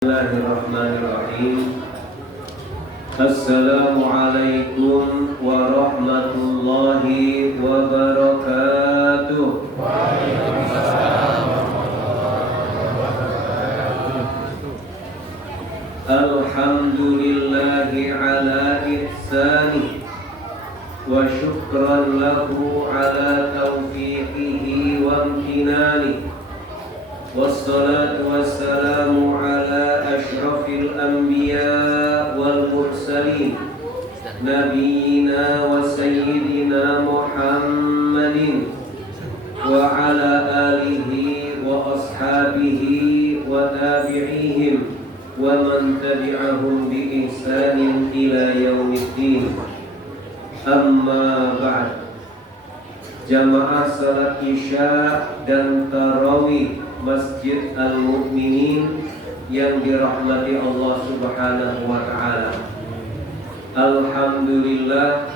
Bismillahirrahmanirrahim. Assalamualaikum warahmatullahi wabarakatuh. Alhamdulillahi ala ihsani wa syukran lahu ala taufiqihi wa amtinani. Wassalatu wassalamu ala ashrafil anbiya wal mursalin Nabiina wa sayyidina Muhammadin wa ala alihi wa ashabihi wa tabi'ihim wa man tabi'ahum bi ihsanin ila yaumiddin. Amma ba'd. Jamaah salat isya dan tarawih Masjid Al-Mu'minin yang dirahmati Allah Subhanahu wa ta'ala. Alhamdulillah,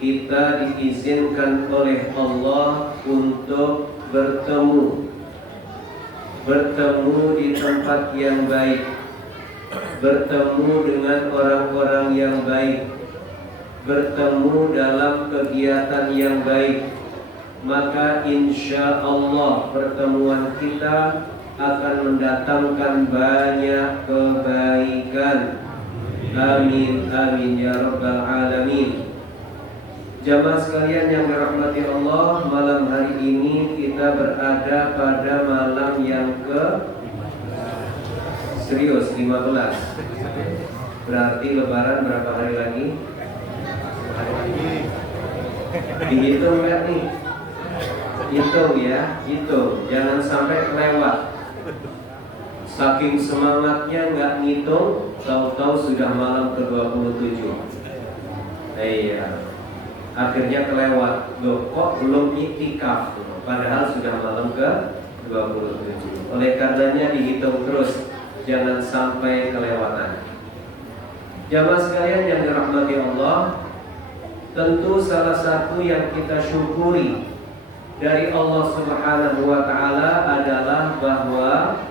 kita diizinkan oleh Allah untuk bertemu di tempat yang baik, bertemu dengan orang-orang yang baik, bertemu dalam kegiatan yang baik. Maka insya Allah pertemuan kita akan mendatangkan banyak kebaikan. Amin amin ya rabbal alamin. Jamaah sekalian yang dirahmati Allah, malam hari ini kita berada pada malam yang serius 15. Berarti lebaran berapa hari lagi? Dihitung nggak nih? Hitung ya, hitung, jangan sampai kelewat. Saking semangatnya nggak ngitung, tahu-tahu sudah malam ke-27. Iya, akhirnya kelewat. Loh, kok belum iktikaf? Padahal sudah malam ke-27. Oleh karenanya dihitung terus, jangan sampai kelewatan. Jamaah sekalian yang dirahmati Allah, tentu salah satu yang kita syukuri dari Allah Subhanahu wa ta'ala adalah bahwa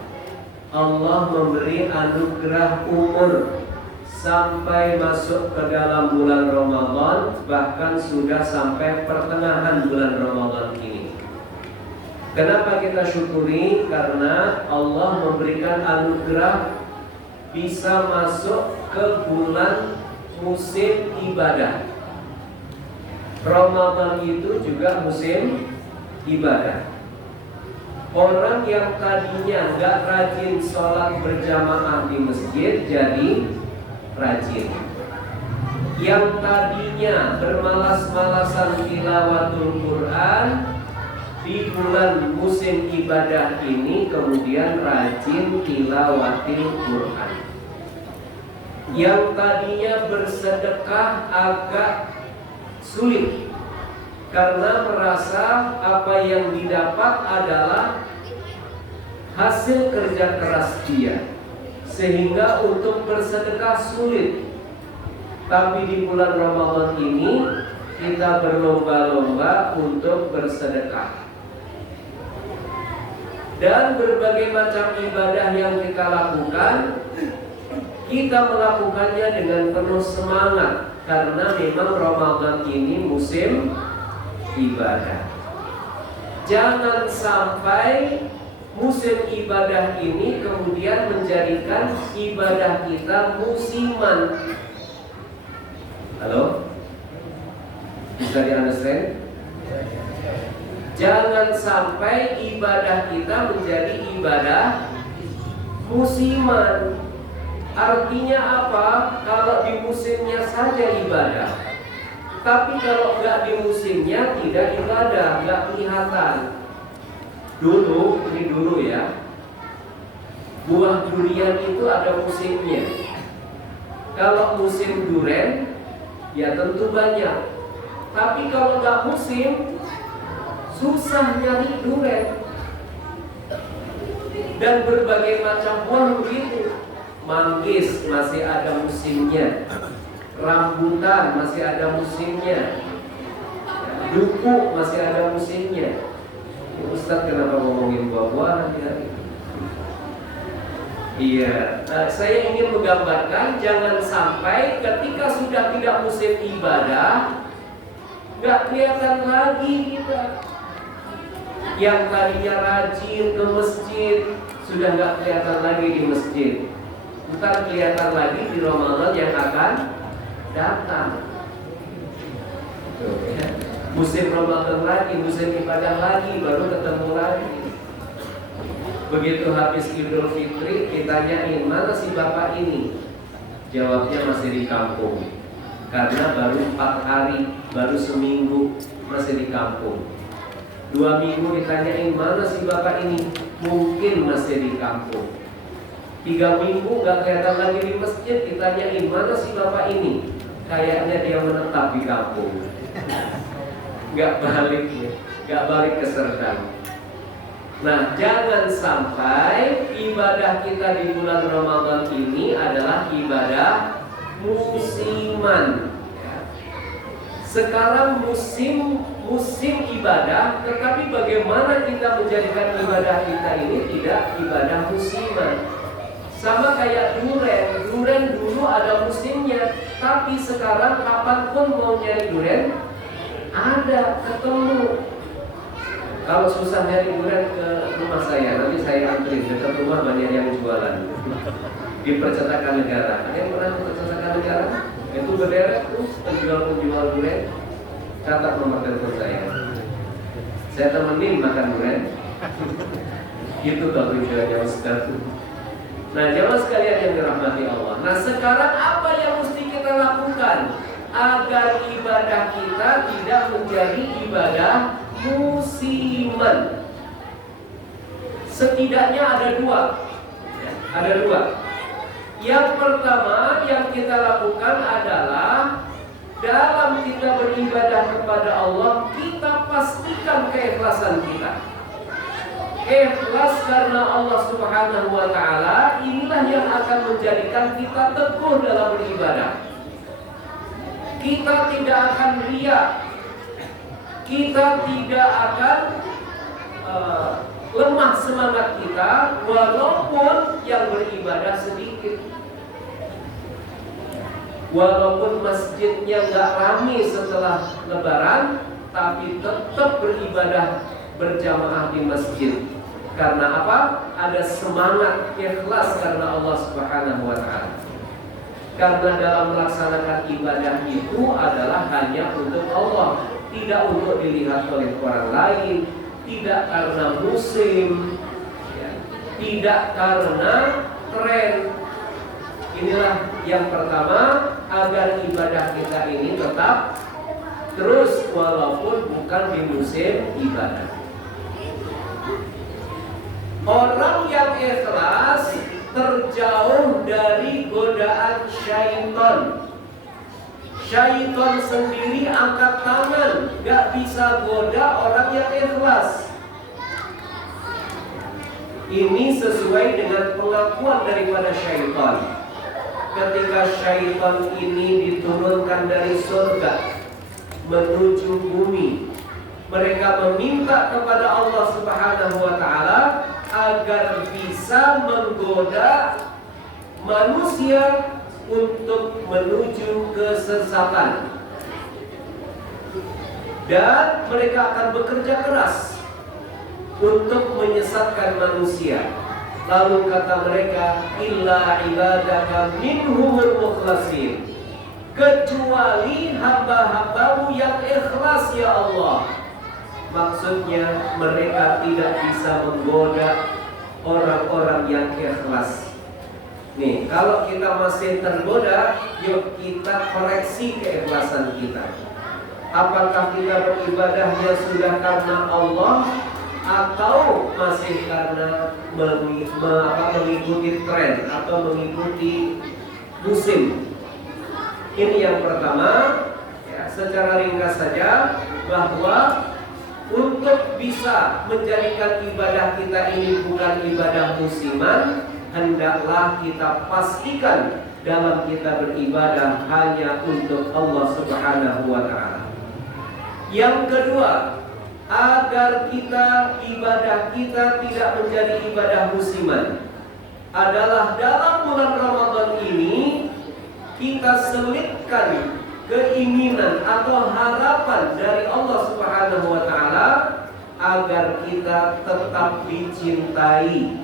Allah memberi anugerah umur sampai masuk ke dalam bulan Ramadan, bahkan sudah sampai pertengahan bulan Ramadan ini. Kenapa kita syukuri? Karena Allah memberikan anugerah bisa masuk ke bulan musim ibadah. Ramadan itu juga musim ibadah. Orang yang tadinya nggak rajin sholat berjamaah di masjid jadi rajin. Yang tadinya bermalas-malasan tilawatul Quran di bulan musim ibadah ini kemudian rajin tilawatil Quran. Yang tadinya bersedekah agak sulit karena merasa apa yang didapat adalah hasil kerja keras dia, sehingga untuk bersedekah sulit. Tapi di bulan Ramadan ini kita berlomba-lomba untuk bersedekah. Dan berbagai macam ibadah yang kita lakukan, kita melakukannya dengan penuh semangat karena memang Ramadan ini musim ibadah. Jangan sampai musim ibadah ini kemudian menjadikan ibadah kita musiman. Halo? Bisa di-understand? Jangan sampai ibadah kita menjadi ibadah musiman. Artinya apa? Kalau di musimnya saja ibadah, tapi kalau nggak di musimnya tidak ibadah, nggak kelihatan. Ini dulu ya, buah durian itu ada musimnya. Kalau musim duren, ya tentu banyak. Tapi kalau nggak musim, susah nyari duren. Dan berbagai macam buah begitu. Manggis masih ada musimnya, rambutan masih ada musimnya, duku masih ada musimnya. Ustaz kenapa ngomongin buah-buahan ya? Iya, saya ingin menggambarkan jangan sampai ketika sudah tidak musim ibadah, nggak kelihatan lagi kita. Yang tadinya rajin ke masjid sudah nggak kelihatan lagi di masjid. Ntar kelihatan lagi di Ramadan yang akan datang. Musim Ramadan lagi, musim ibadah lagi, baru ketemu lagi. Begitu habis Idul Fitri, ditanyain, mana si bapak ini? Jawabnya masih di kampung. Karena baru 4 hari, baru seminggu masih di kampung. 2 minggu ditanyain, mana si bapak ini? Mungkin masih di kampung. 3 minggu gak kelihatan lagi di masjid, ditanyain, mana si bapak ini? Kayaknya dia menetap di kampung. Gak balik ke Serdang. Nah, jangan sampai ibadah kita di bulan Ramadan ini adalah ibadah musiman. Sekarang musim ibadah, tetapi bagaimana kita menjadikan ibadah kita ini tidak ibadah musiman. Sama kayak duren dulu ada musimnya, tapi sekarang kapanpun mau nyari duren ada, ketemu. Kalau susah nyari durian ke rumah saya, nanti saya antri dekat rumah banyak yang jualan di Percetakan Negara. Ada yang pernah ke Percetakan Negara? Itu berderet terus penjual durian. Catat nomor telepon saya temenin makan durian. Itu kalau tujuannya Ustaz. Nah, jamaah sekalian yang dirahmati Allah. Nah, sekarang apa yang mesti kita lakukan agar ibadah kita tidak menjadi ibadah musiman? Setidaknya ada dua. Yang pertama yang kita lakukan adalah dalam kita beribadah kepada Allah, kita pastikan keikhlasan kita. Ikhlas karena Allah Subhanahu wa ta'ala, inilah yang akan menjadikan kita teguh dalam beribadah. Kita tidak akan riya, kita tidak akan lemah semangat kita walaupun yang beribadah sedikit. Walaupun masjidnya nggak ramai setelah Lebaran, tapi tetap beribadah berjamaah di masjid. Karena apa? Ada semangat ikhlas karena Allah Subhanahu wa ta'ala. Karena dalam melaksanakan ibadah itu adalah hanya untuk Allah, tidak untuk dilihat oleh orang lain, tidak karena musim, ya, tidak karena tren. Inilah yang pertama, agar ibadah kita ini tetap terus walaupun bukan di musim ibadah. Orang yang ikhlas terjauh dari godaan syaitan. Syaitan sendiri angkat tangan, gak bisa goda orang yang ikhlas. Ini sesuai dengan pengakuan daripada syaitan. Ketika syaitan ini diturunkan dari surga menuju bumi, mereka meminta kepada Allah Subhanahu wa ta'ala agar bisa menggoda manusia untuk menuju kesesatan. Dan mereka akan bekerja keras untuk menyesatkan manusia. Lalu kata mereka, illa ibadaka minhumul mukhlasin, kecuali hamba-hambamu yang ikhlas ya Allah. Maksudnya mereka tidak bisa menggoda orang-orang yang ikhlas. Nih, kalau kita masih tergoda, yuk kita koreksi keikhlasan kita. Apakah kita beribadahnya sudah karena Allah atau masih karena mengikuti tren atau mengikuti musim? Ini yang pertama, ya, secara ringkas saja, bahwa untuk bisa menjadikan ibadah kita ini bukan ibadah musiman, hendaklah kita pastikan dalam kita beribadah hanya untuk Allah Subhanahu wa ta'ala. Yang kedua, agar ibadah kita tidak menjadi ibadah musiman, adalah dalam bulan Ramadan ini kita selipkan keinginan atau harapan dari Allah Subhanahu wa taala agar kita tetap dicintai.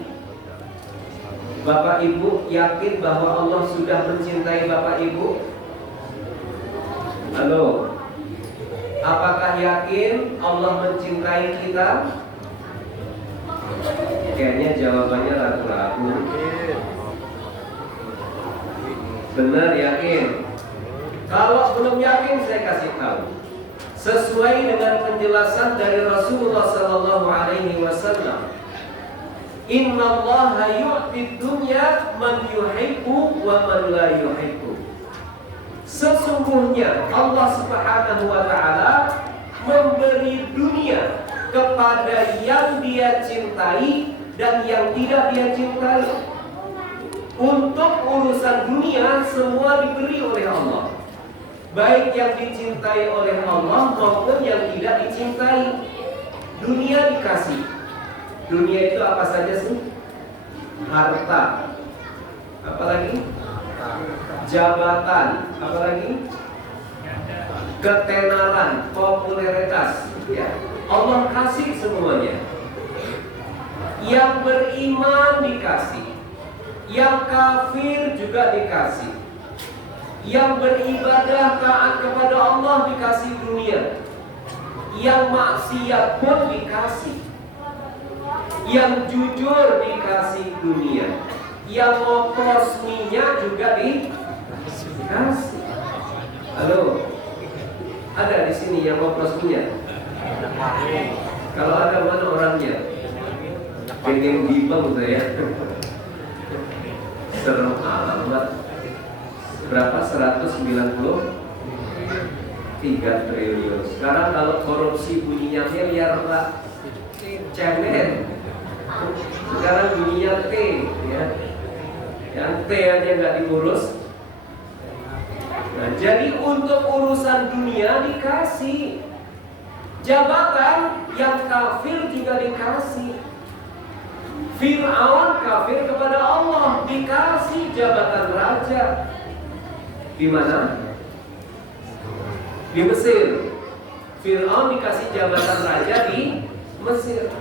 Bapak Ibu yakin bahwa Allah sudah mencintai Bapak Ibu? Halo. Apakah yakin Allah mencintai kita? Kayaknya jawabannya ragu-ragu. Benar yakin? Kalau belum yakin saya kasih tahu. Sesuai dengan penjelasan dari Rasulullah sallallahu alaihi wasallam, Innallaha yu'tid dunya man yuhibbu wa man la yuhibbu. Sesungguhnya Allah Subhanahu wa taala memberi dunia kepada yang Dia cintai dan yang tidak Dia cintai. Untuk urusan dunia semua diberi oleh Allah, baik yang dicintai oleh Allah maupun yang tidak dicintai. Dunia dikasih. Dunia itu apa saja sih? Harta. Apalagi? Jabatan. Apalagi? Ketenaran, popularitas. Ya. Allah kasih semuanya. Yang beriman dikasih, yang kafir juga dikasih. Yang beribadah taat kepada Allah dikasih dunia. Yang maksiat pun dikasih. Yang jujur dikasih dunia. Yang ngoplos minyak juga dikasih. Halo, ada di sini yang ngoplos minyak? Kalau ada, mana orangnya? Pengen gibang saya. Serem amat. Berapa? 193 triliun. Sekarang kalau korupsi bunyinya miliar, Pak. Cemen. Sekarang bunyinya T, ya. Yang T aja nggak diurus. Nah, jadi untuk urusan dunia dikasih. Jabatan yang kafir juga dikasih. Fir'aun kafir kepada Allah, dikasih jabatan raja. Di mana? Di Mesir. Fir'aun dikasih jabatan raja di Mesir.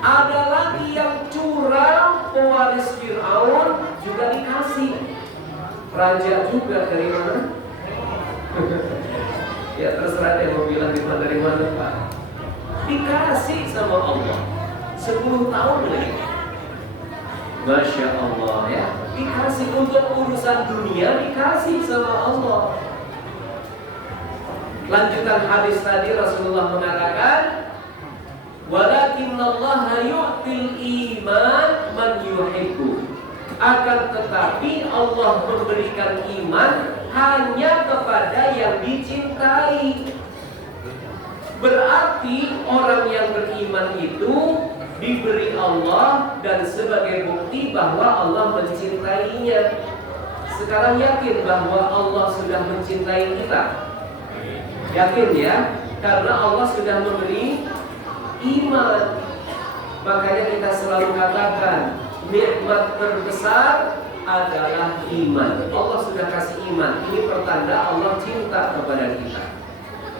Ada lagi yang curang, pewaris Fir'aun juga dikasih raja juga. Dari mana? Ya terserah deh mau bilang dari mana Pak. Dikasih sama Allah 10 tahun lagi. Masya Allah ya. Dikasih untuk urusan dunia, dikasih sama Allah. Lanjutan hadis tadi Rasulullah mengatakan, Walakinnallaha yu'til iman man yuhibbu. Akan tetapi Allah memberikan iman hanya kepada yang dicintai. Berarti orang yang beriman itu diberi Allah dan sebagai bukti bahwa Allah mencintainya. Sekarang yakin bahwa Allah sudah mencintai kita? Yakin ya? Karena Allah sudah memberi iman. Makanya kita selalu katakan nikmat terbesar adalah iman. Allah sudah kasih iman. Ini pertanda Allah cinta kepada kita.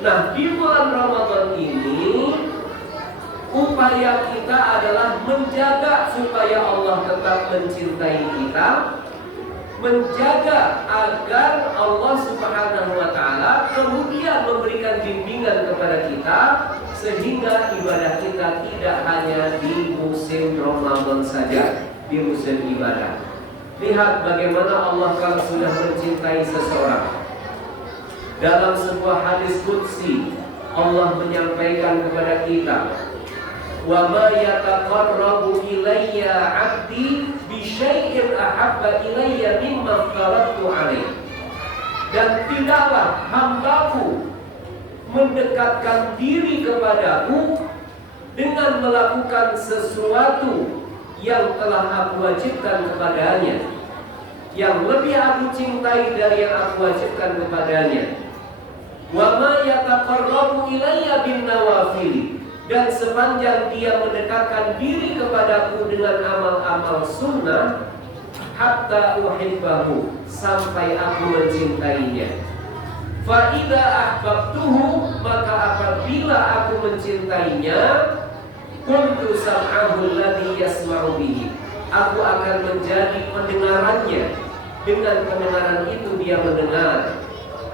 Nah, di bulan Ramadan ini upaya kita adalah menjaga supaya Allah tetap mencintai kita, menjaga agar Allah Subhanahu wa taala kemudian memberikan bimbingan kepada kita sehingga ibadah kita tidak hanya di musim Ramadan saja, di musim ibadah. Lihat bagaimana Allah kalau sudah mencintai seseorang. Dalam sebuah hadis qudsi Allah menyampaikan kepada kita, wa ma yataqarrabu ilayya 'abdi bi syai'in ahabba ilayya mimma aftaradtu 'alaihi. Dan tidaklah hambaku mendekatkan diri kepadaku dengan melakukan sesuatu yang telah aku wajibkan kepadanya, yang lebih aku cintai dari yang aku wajibkan kepadanya. Wa ma yataqarrabu ilayya bin nawafil. Dan sepanjang dia mendekatkan diri kepadaku dengan amal-amal sunnah, hatta uhibbahu, sampai aku mencintainya. Fa idza ahbabtuhu, maka apabila aku mencintainya, kuntu sam'ahu alladhi yasma'u bihi, aku akan menjadi pendengarannya, dengan pendengaran itu dia mendengar.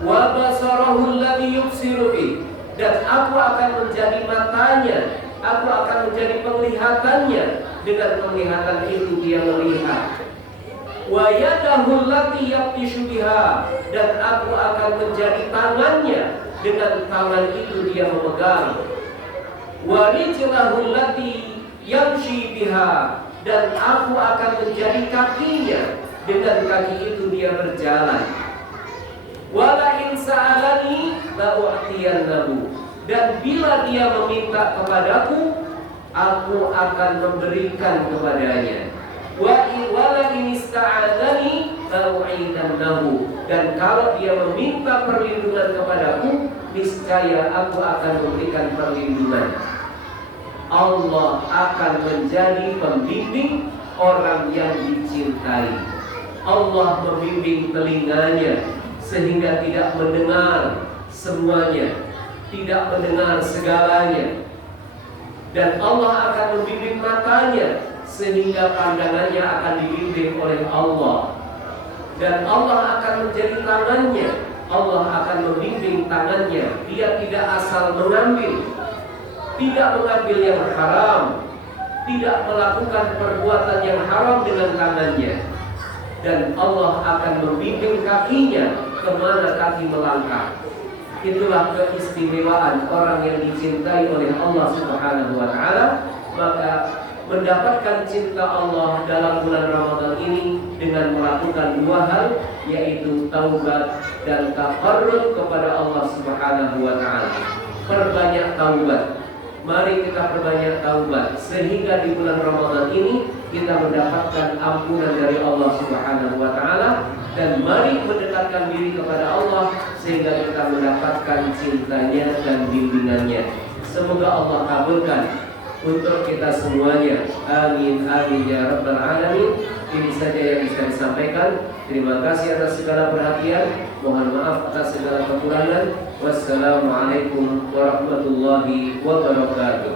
Wa basarahu alladhi yubsiru bihi, dan aku akan menjadi matanya, aku akan menjadi penglihatannya, dengan penglihatan itu dia melihat. Wa yadahu allati yabtishu biha, dan aku akan menjadi tangannya, dengan tangan itu dia memegang. Wa rijlahu allati yamshi biha, dan aku akan menjadi kakinya, dengan kaki itu dia berjalan. Wala in sa'alani la u'tiyannahu, dan bila dia meminta kepadaku, aku akan memberikan kepadanya. Wala in ista'adzani la u'idannahu, dan kalau dia meminta perlindungan kepadaku, niscaya aku akan memberikan perlindungan. Allah akan menjadi pembimbing orang yang dicintai. Allah membimbing telinganya sehingga tidak mendengar semuanya, tidak mendengar segalanya. Dan Allah akan membimbing matanya sehingga pandangannya akan dibimbing oleh Allah. Dan Allah akan menjadi tangannya, Allah akan membimbing tangannya. Dia tidak asal mengambil, tidak mengambil yang haram, tidak melakukan perbuatan yang haram dengan tangannya. Dan Allah akan membimbing kakinya kemana kaki melangkah. Itulah keistimewaan orang yang dicintai oleh Allah Subhanahu wa Ta'ala. Maka mendapatkan cinta Allah dalam bulan Ramadan ini dengan melakukan dua hal, yaitu taubat dan takarrub kepada Allah Subhanahu wa Ta'ala. Perbanyak taubat. Mari kita perbanyak taubat sehingga di bulan Ramadan ini kita mendapatkan ampunan dari Allah Subhanahu wa Ta'ala. Dan mari mendekatkan diri kepada Allah sehingga kita mendapatkan cintanya dan bimbingannya. Semoga Allah kabulkan untuk kita semuanya. Amin amin ya rabbal alamin. Ini saja yang bisa disampaikan. Terima kasih atas segala perhatian. Mohon maaf atas segala kekurangan. Wassalamualaikum warahmatullahi wabarakatuh.